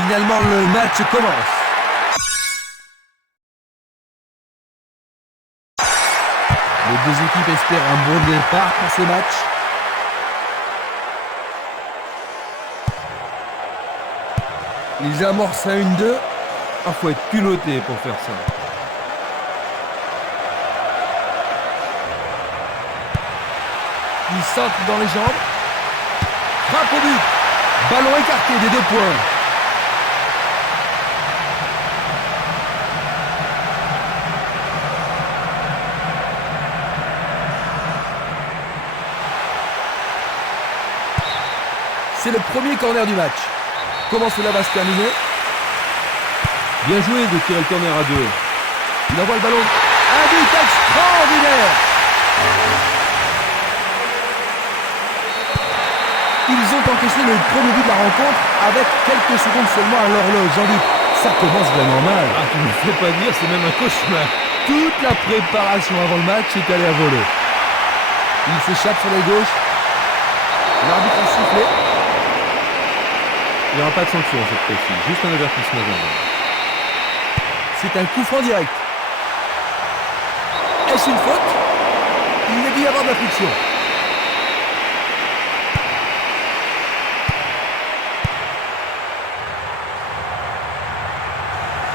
Finalement, le match commence. Les deux équipes espèrent un bon départ pour ce match. Ils amorcent à 1-2. Il faut être culotté pour faire ça. Il centre dans les jambes. Frappe au but. Ballon écarté des 2 points. C'est le premier corner du match. Comment cela va se terminer? Bien joué de tirer le corner à 2. Il envoie le ballon. Un but extraordinaire. Ils ont encaissé le premier but de la rencontre avec quelques secondes seulement à l'horloge. Jean-Luc, ça commence vraiment mal. Ah, tu ne me fais pas dire, c'est même un cauchemar. Toute la préparation avant le match est allée à voler. Il s'échappe sur la gauche. L'arbitre a sifflé. Il n'y aura pas de sanction cette fois-ci, juste un avertissement. C'est un coup franc direct. Est-ce une faute? Il y a dû y avoir de la friction.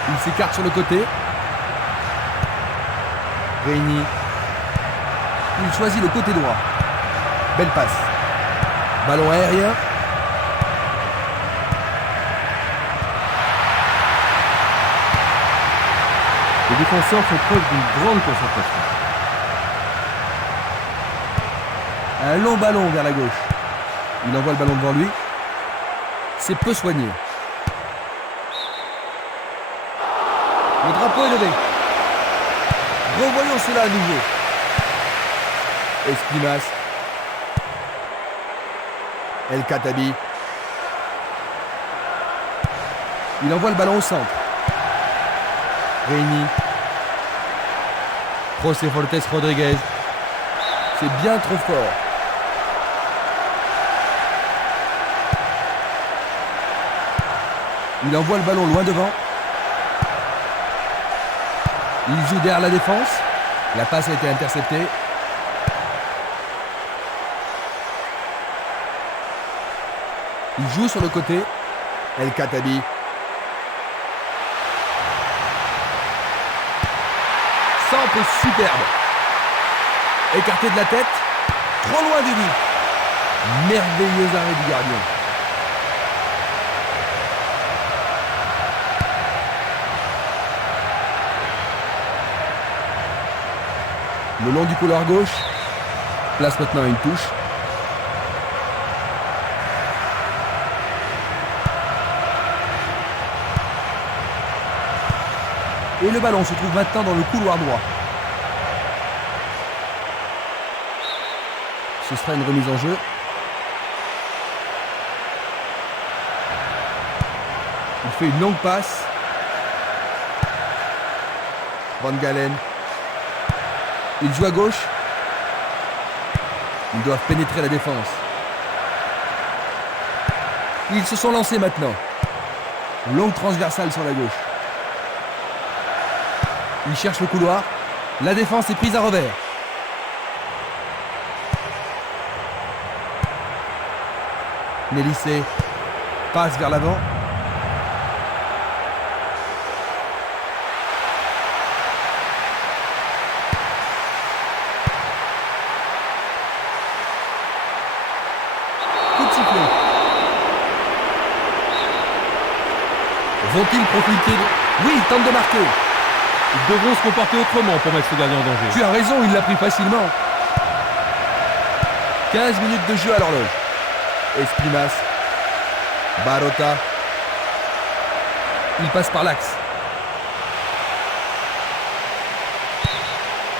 Il s'écarte sur le côté. Réigny. Il choisit le côté droit. Belle passe. Ballon aérien. Les défenseurs font preuve d'une grande concentration. Un long ballon vers la gauche. Il envoie le ballon devant lui. C'est peu soigné. Le drapeau est levé. Revoyons cela à nouveau. Espinas. El Khattabi. Il envoie le ballon au centre. Réigny. José Fortes Rodriguez. C'est bien trop fort. Il envoie le ballon loin devant. Il joue derrière la défense. La passe a été interceptée. Il joue sur le côté. El Khattabi. Centre superbe. Écarté de la tête. Trop loin du but. Merveilleux arrêt du gardien. Le long du couloir gauche. Place maintenant à une touche. Et le ballon se trouve maintenant dans le couloir droit. Ce sera une remise en jeu. Il fait une longue passe. Van Galen. Il joue à gauche. Ils doivent pénétrer la défense. Ils se sont lancés maintenant. Longue transversale sur la gauche. Il cherche le couloir. La défense est prise à revers. Nélissé passe vers l'avant. Coup de sifflet. Vont-ils profiter de... Oui, il tente de marquer. Ils devront se comporter autrement pour mettre ce gardien en danger. Tu as raison, il l'a pris facilement. 15 minutes de jeu à l'horloge. Espinas. Barota. Il passe par l'axe.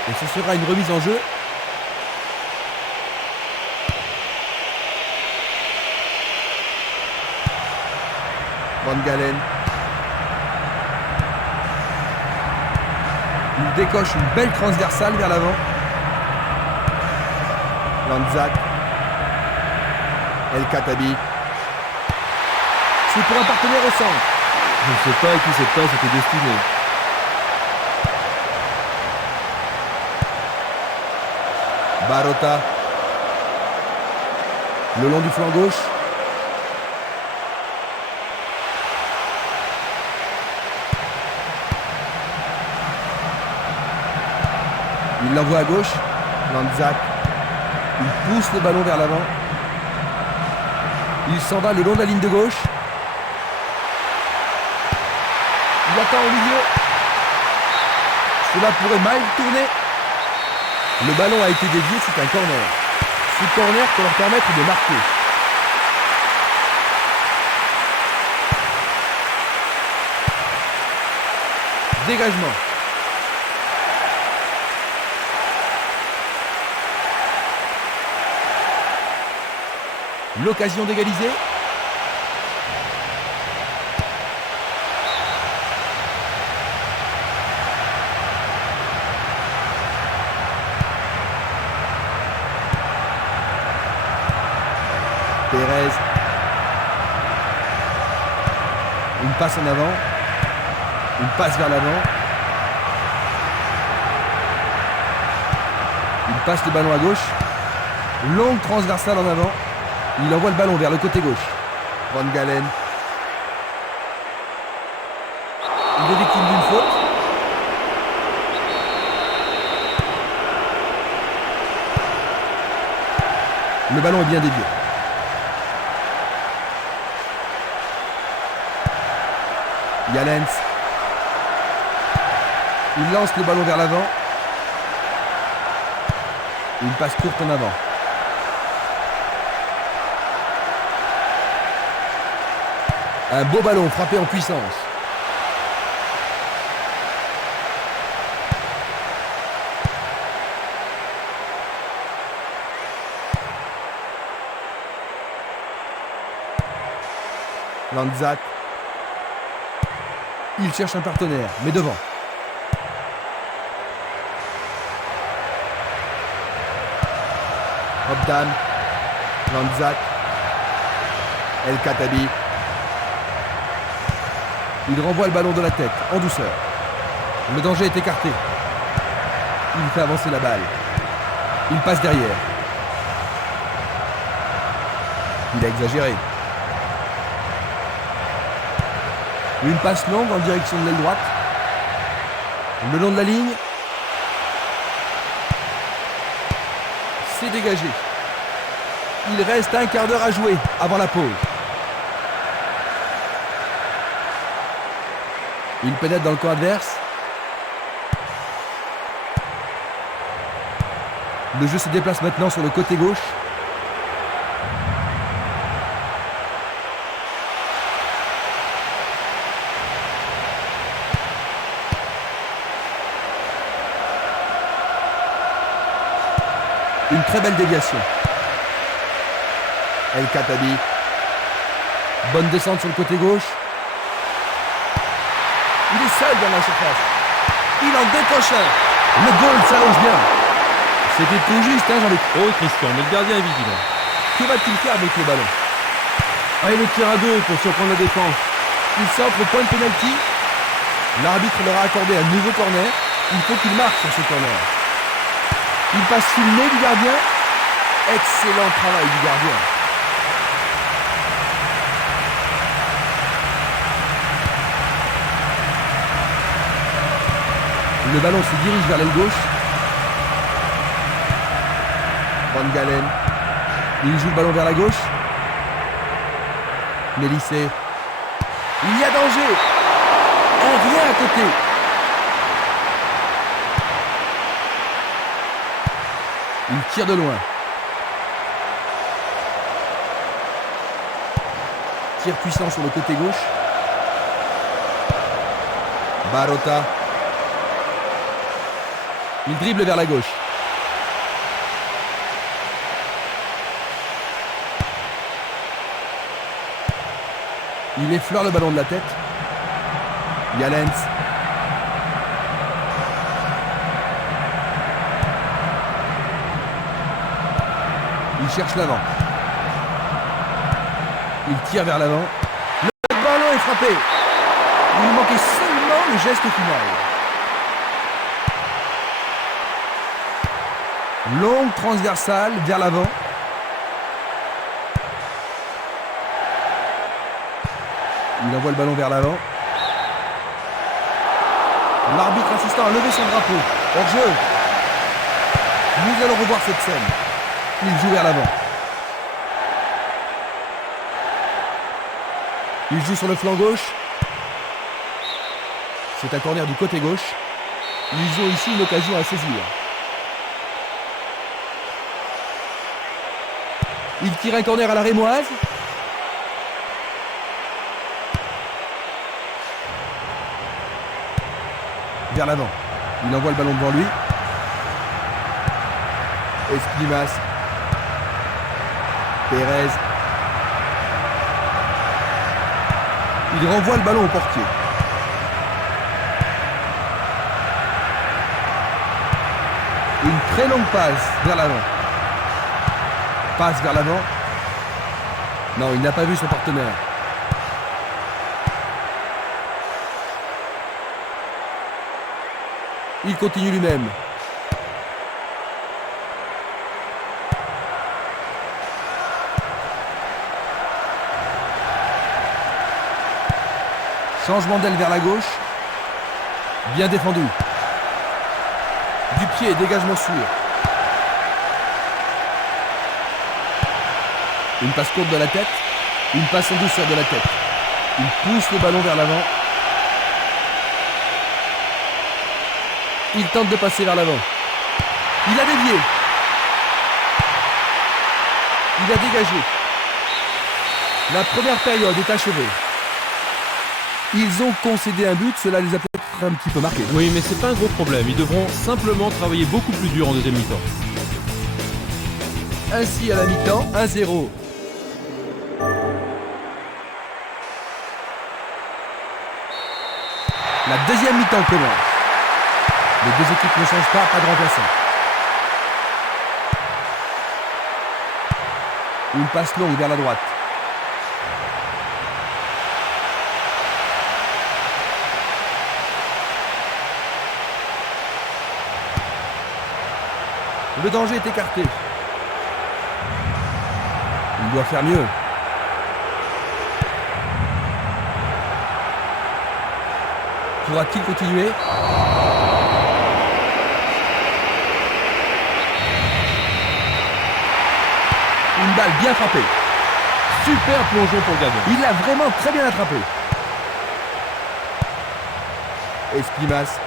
Et ce sera une remise en jeu. Van Galen. Il décoche une belle transversale vers l'avant. Lanzak. El Khattabi. C'est pour un partenaire au centre. Je ne sais pas à qui cette passe était destinée. Barota. Le long du flanc gauche. Il l'envoie à gauche. Lanzak. Il pousse le ballon vers l'avant. Il s'en va le long de la ligne de gauche. Il attend au milieu. Cela pourrait mal tourner. Le ballon a été dévié, c'est un corner. Ce corner peut leur permettre de marquer. Dégagement. L'occasion d'égaliser. Pérez. Une passe en avant. Une passe vers l'avant. Il passe le ballon à gauche. Longue transversale en avant. Il envoie le ballon vers le côté gauche. Van Galen. Il est victime d'une faute. Le ballon est bien dévié. Yalens. Il lance le ballon vers l'avant. Une passe courte en avant. Un beau ballon frappé en puissance. Lanzak. Il cherche un partenaire, mais devant. Obdan. Lanzak. El Khattabi. Il renvoie le ballon de la tête, en douceur. Le danger est écarté. Il fait avancer la balle. Il passe derrière. Il a exagéré. Une passe longue en direction de l'aile droite. Le long de la ligne. C'est dégagé. Il reste un quart d'heure à jouer avant la pause. Il pénètre dans le camp adverse. Le jeu se déplace maintenant sur le côté gauche. Une très belle déviation. El Khattabi. Bonne descente sur le côté gauche. Il est seul dans la surface. Il en décroche un. Le goal s'allonge bien. C'était tout juste, hein, Jean-Luc. Oh Christian, mais le gardien est vigilant. Que va-t-il faire avec le ballon? Ah, il le tire à deux pour surprendre la défense. Il s'offre au point de pénalty. L'arbitre leur a accordé un nouveau corner. Il faut qu'il marque sur ce corner. Il passe sous le nez du gardien. Excellent travail du gardien. Le ballon se dirige vers l'aile gauche. Van Galen. Il joue le ballon vers la gauche. Mélissé. Il y a danger. Un rien à côté. Il tire de loin. Tir puissant sur le côté gauche. Barota. Il dribble vers la gauche. Il effleure le ballon de la tête. Yalens. Il cherche l'avant. Il tire vers l'avant. Le ballon est frappé. Il lui manquait seulement le geste final. Longue transversale vers l'avant. Il envoie le ballon vers l'avant. L'arbitre assistant a levé son drapeau. Hors-jeu. Nous allons revoir cette scène. Il joue vers l'avant. Il joue sur le flanc gauche. C'est un corner du côté gauche. Ils ont ici une occasion à saisir. Il tire un corner à la rémoise. Vers l'avant. Il envoie le ballon devant lui. Esquimas. Pérez. Il renvoie le ballon au portier. Une très longue passe vers l'avant. Passe vers l'avant. Non, il n'a pas vu son partenaire. Il continue lui-même. Changement d'aile vers la gauche. Bien défendu. Du pied, dégagement sûr. Une passe courte de la tête. Une passe en douceur de la tête. Il pousse le ballon vers l'avant. Il tente de passer vers l'avant. Il a dévié. Il a dégagé. La première période est achevée. Ils ont concédé un but, cela les a peut-être un petit peu marqués. Oui, mais c'est pas un gros problème. Ils devront simplement travailler beaucoup plus dur en deuxième mi-temps. Ainsi à la mi-temps, 1-0. La deuxième mi-temps commence. Les deux équipes ne changent pas de remplaçant. Une passe longue vers la droite. Le danger est écarté. Il doit faire mieux. Pourra-t-il continuer ? Une balle bien frappée. Super plongeon pour le gardien. Il l'a vraiment très bien attrapé. Esquimas.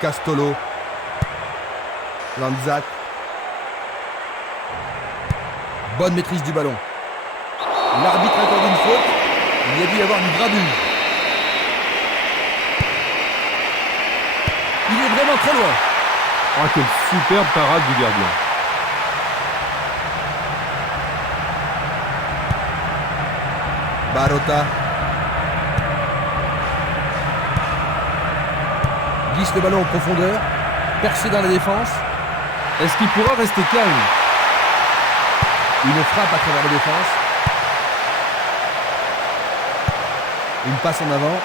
Castolo. Lanzat. Bonne maîtrise du ballon. L'arbitre accorde une faute. Il y a dû y avoir du grabuge. Il est vraiment très loin. Oh, quelle superbe parade du gardien. Barota. Glisse le ballon en profondeur. Percé dans la défense. Est-ce qu'il pourra rester calme? Une frappe à travers la défense. Une passe en avant.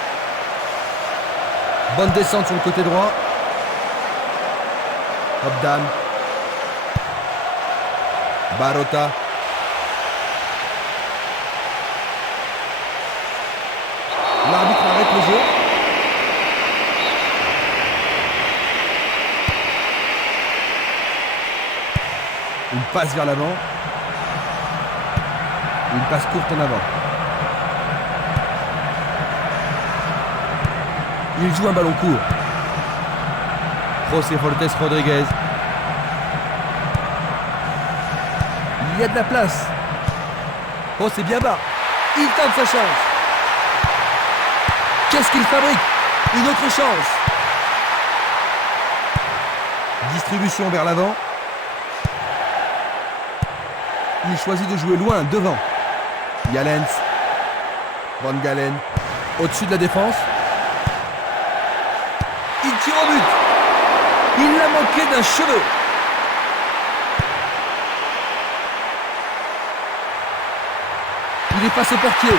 Bonne descente sur le côté droit. Hopdam. Barota. L'arbitre arrête le jeu. Une passe vers l'avant. Une passe courte en avant. Il joue un ballon court. José Fortes Rodriguez. Il y a de la place. Oh, c'est bien bas. Il tente sa chance. Qu'est-ce qu'il fabrique? Une autre chance. Distribution vers l'avant. Il choisit de jouer loin, devant. Yalens. Van Galen. Au-dessus de la défense. Il tire au but. Il l'a manqué d'un cheveu. Il est face au portier.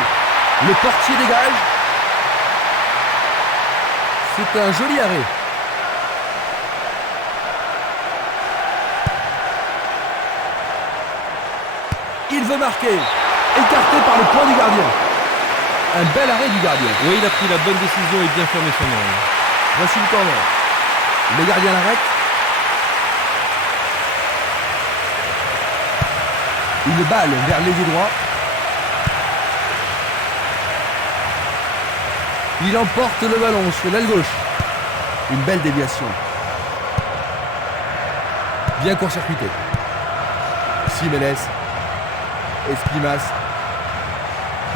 Le portier dégage. C'est un joli arrêt. Il veut marquer. Écarté par le point du gardien. Un bel arrêt du gardien. Oui, il a pris la bonne décision et bien fermé son angle. Voici le corner. Le gardien l'arrête. Une balle vers l'ailier droit. Il emporte le ballon sur l'aile gauche. Une belle déviation. Bien court-circuité. Simeles. Esquimas.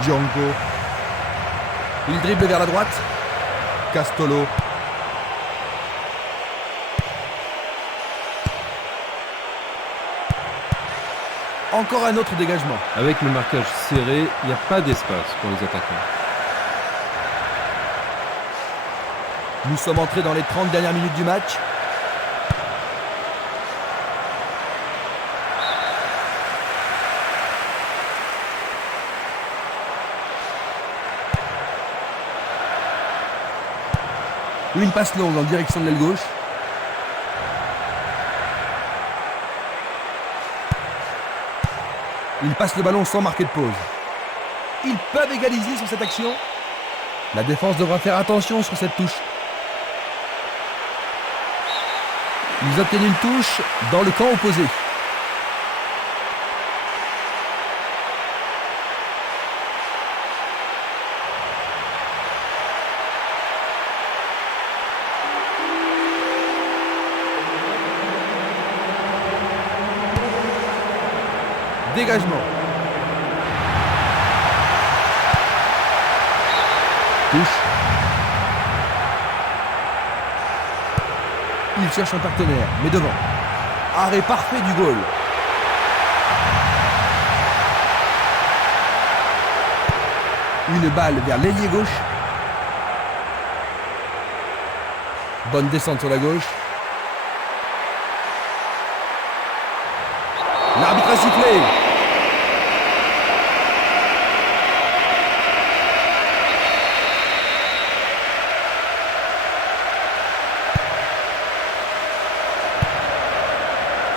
Django. Il dribble vers la droite. Castolo. Encore un autre dégagement. Avec le marquage serré, il n'y a pas d'espace pour les attaquants. Nous sommes entrés dans les 30 dernières minutes du match. Une passe longue en direction de l'aile gauche. Ils passent le ballon sans marquer de pause. Ils peuvent égaliser sur cette action. La défense devra faire attention sur cette touche. Ils obtiennent une touche dans le camp opposé. Dégagement. Touche. Il cherche un partenaire, mais devant. Arrêt parfait du goal. Une balle vers l'ailier gauche. Bonne descente sur la gauche. L'arbitre a sifflé.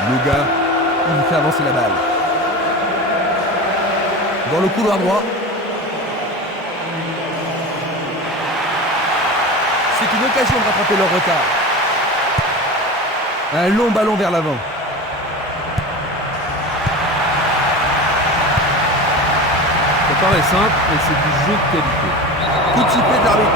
Luga, il fait avancer la balle. Dans le couloir droit. C'est une occasion de rattraper leur retard. Un long ballon vers l'avant. Ça paraît simple, mais c'est du jeu de qualité. Coup de sifflet de l'arbitre.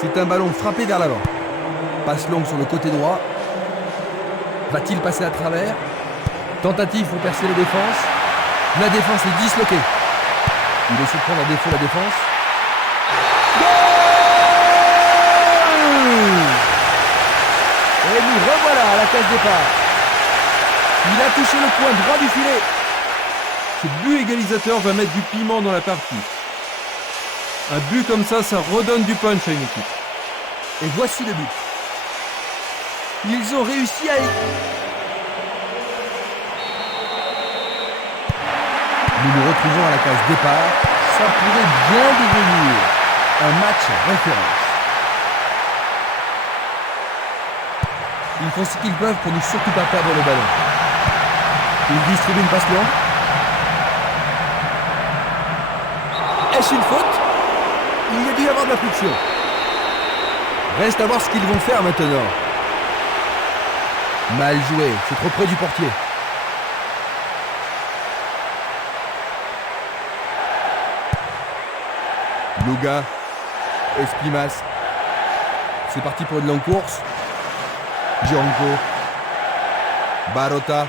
C'est un ballon frappé vers l'avant. Passe longue sur le côté droit. Va-t-il passer à travers? Tentative pour percer la défense. La défense est disloquée. Il essaie de prendre à défaut la défense. Goal! Et nous revoilà à la case départ. Il a touché le point droit du filet. Ce but égalisateur va mettre du piment dans la partie. Un but comme ça redonne du punch à une équipe. Et voici le but. Ils ont réussi à... Nous nous retrouvons à la case départ. Ça pourrait bien devenir un match référence. Ils font ce qu'ils peuvent pour ne surtout pas perdre le ballon. Ils distribuent une passe longue. Est-ce une faute? Il y a dû y avoir de la friction. Reste à voir ce qu'ils vont faire maintenant. Mal joué, c'est trop près du portier. Luga, Esquimas. C'est parti pour une longue course. Django, Barota.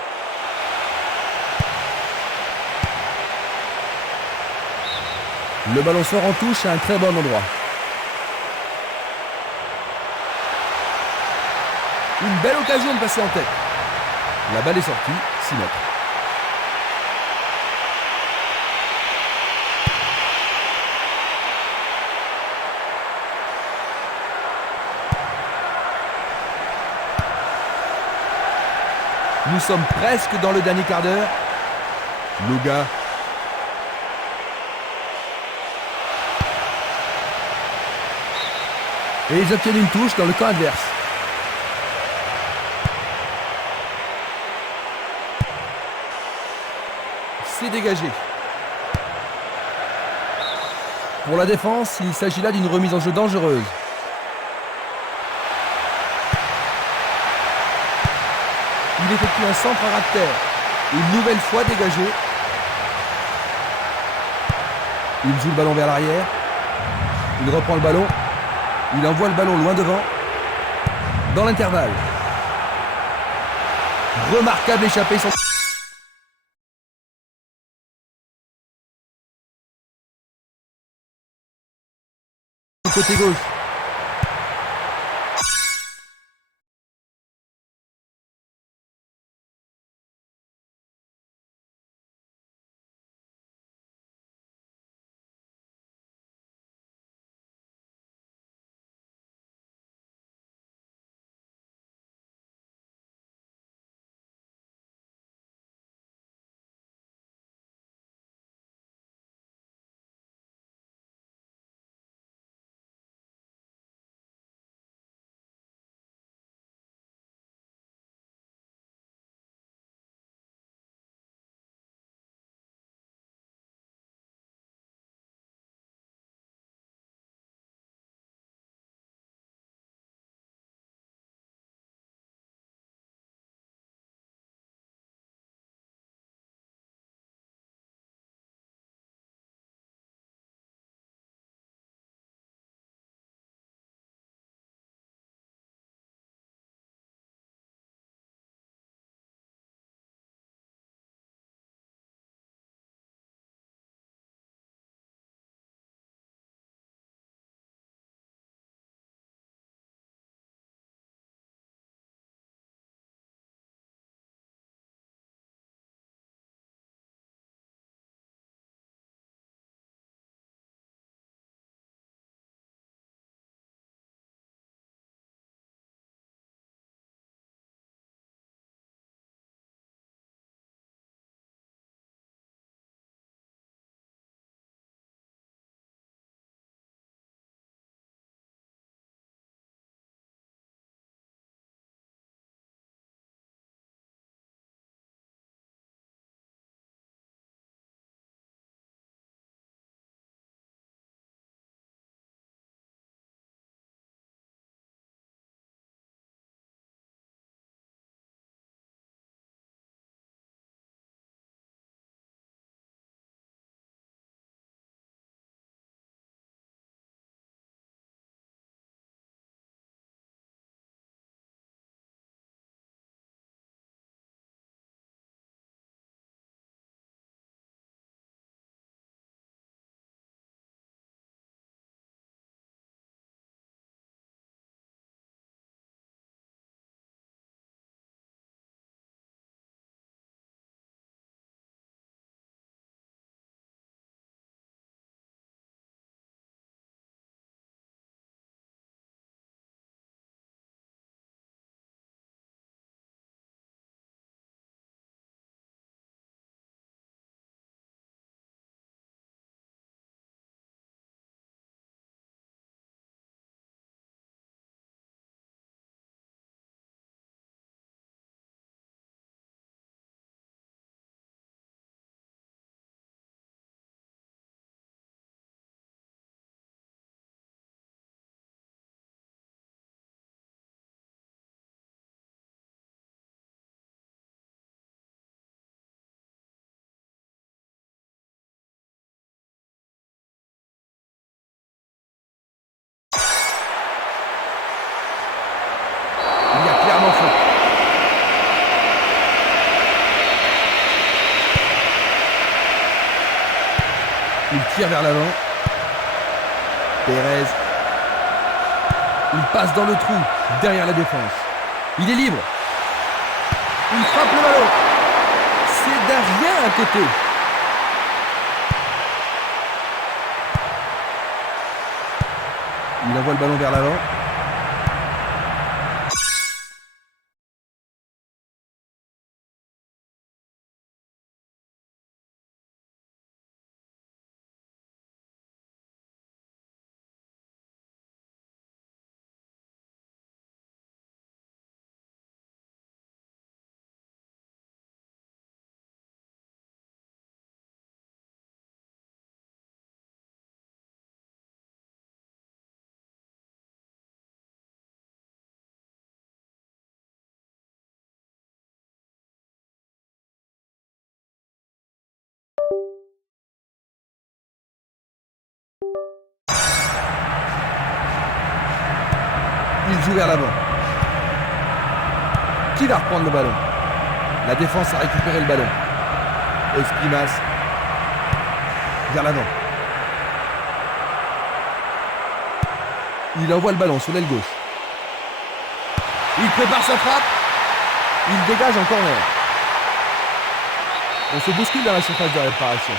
Le ballon sort en touche à un très bon endroit. Une belle occasion de passer en tête. La balle est sortie, 6 mètres. Nous sommes presque dans le dernier quart d'heure. Loga. Et ils obtiennent une touche dans le camp adverse. C'est dégagé. Pour la défense, il s'agit là d'une remise en jeu dangereuse. Il effectue un centre à ras de terre. Une nouvelle fois dégagé. Il joue le ballon vers l'arrière. Il reprend le ballon. Il envoie le ballon loin devant. Dans l'intervalle. Remarquable échappée sur... côté gauche. Il y a clairement faute. Il tire vers l'avant. Pérez. Il passe dans le trou, derrière la défense. Il est libre. Il frappe le ballon. C'est derrière à côté. Il envoie le ballon vers l'avant. Il joue vers l'avant. Qui va reprendre le ballon? La défense a récupéré le ballon. Esprimas vers l'avant. Il envoie le ballon sur l'aile gauche. Il prépare sa frappe. Il dégage en corner. On se bouscule dans la surface de réparation.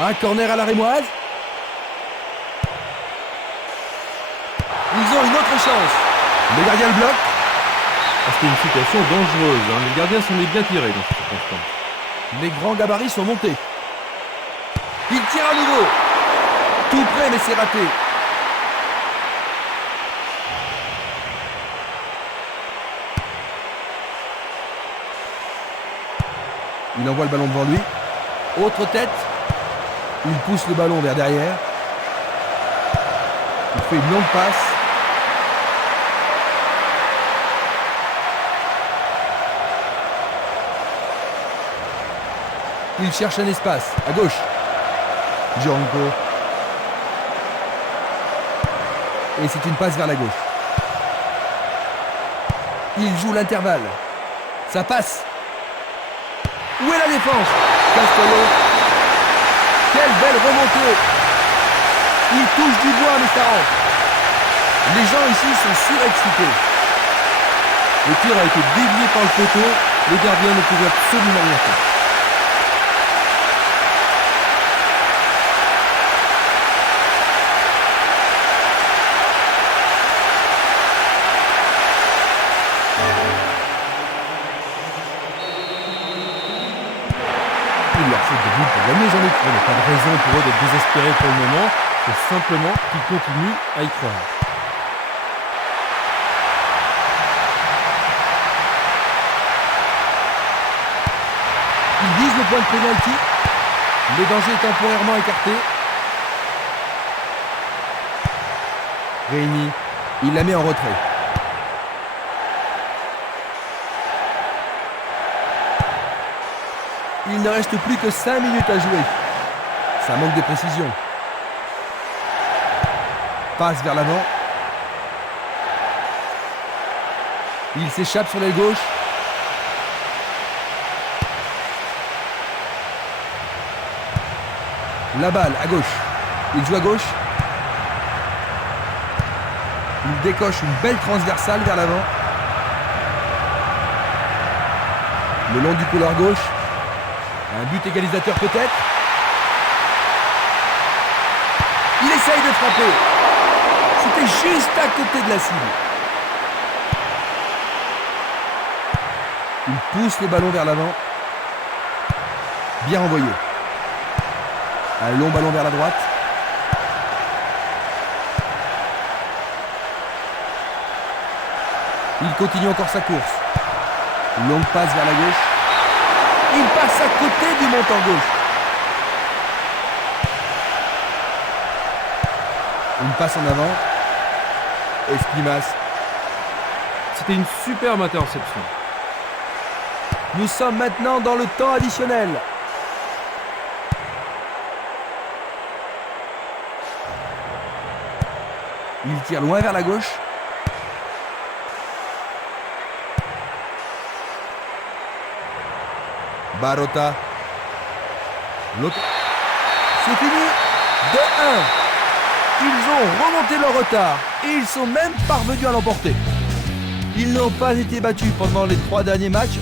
Un corner à la rémoise. Ils ont une autre chance. Le gardien le bloque. C'était une situation dangereuse. Le gardien s'en est bien tiré dans cette circonstance. Les grands gabarits sont montés. Il tire à nouveau. Tout près, mais c'est raté. Il envoie le ballon devant lui. Autre tête. Il pousse le ballon vers derrière. Il fait une longue passe. Il cherche un espace. À gauche. Django. Et c'est une passe vers la gauche. Il joue l'intervalle. Ça passe. Où est la défense? Castello. Quelle belle remontée. Il touche du bois, mais ça rentre. Les gens ici sont surexcités. Le tir a été dévié par le poteau. Le gardien ne pouvait absolument rien faire. Il leur faut des buts pour gagner, j'en ai cru. Il n'y a pas de raison pour eux d'être désespérés pour le moment. C'est simplement qu'ils continuent à y croire. Il vise le point de pénalty. Le danger est temporairement écarté. Réuni, il la met en retrait. Il ne reste plus que 5 minutes à jouer. Ça manque de précision. Passe vers l'avant. Il s'échappe sur l'aile gauche. La balle à gauche. Il joue à gauche. Il décoche une belle transversale vers l'avant. Le long du couloir gauche. Un but égalisateur peut-être. Il essaye de frapper. C'était juste à côté de la cible. Il pousse le ballon vers l'avant. Bien envoyé. Un long ballon vers la droite. Il continue encore sa course. Longue passe vers la gauche. Il passe à côté du montant gauche. Une passe en avant. Esprimas. C'était une superbe interception. Nous sommes maintenant dans le temps additionnel. Il tire loin vers la gauche. Barota. L'autre. C'est fini. 2-1. Ils ont remonté leur retard et ils sont même parvenus à l'emporter. Ils n'ont pas été battus pendant les 3 derniers matchs.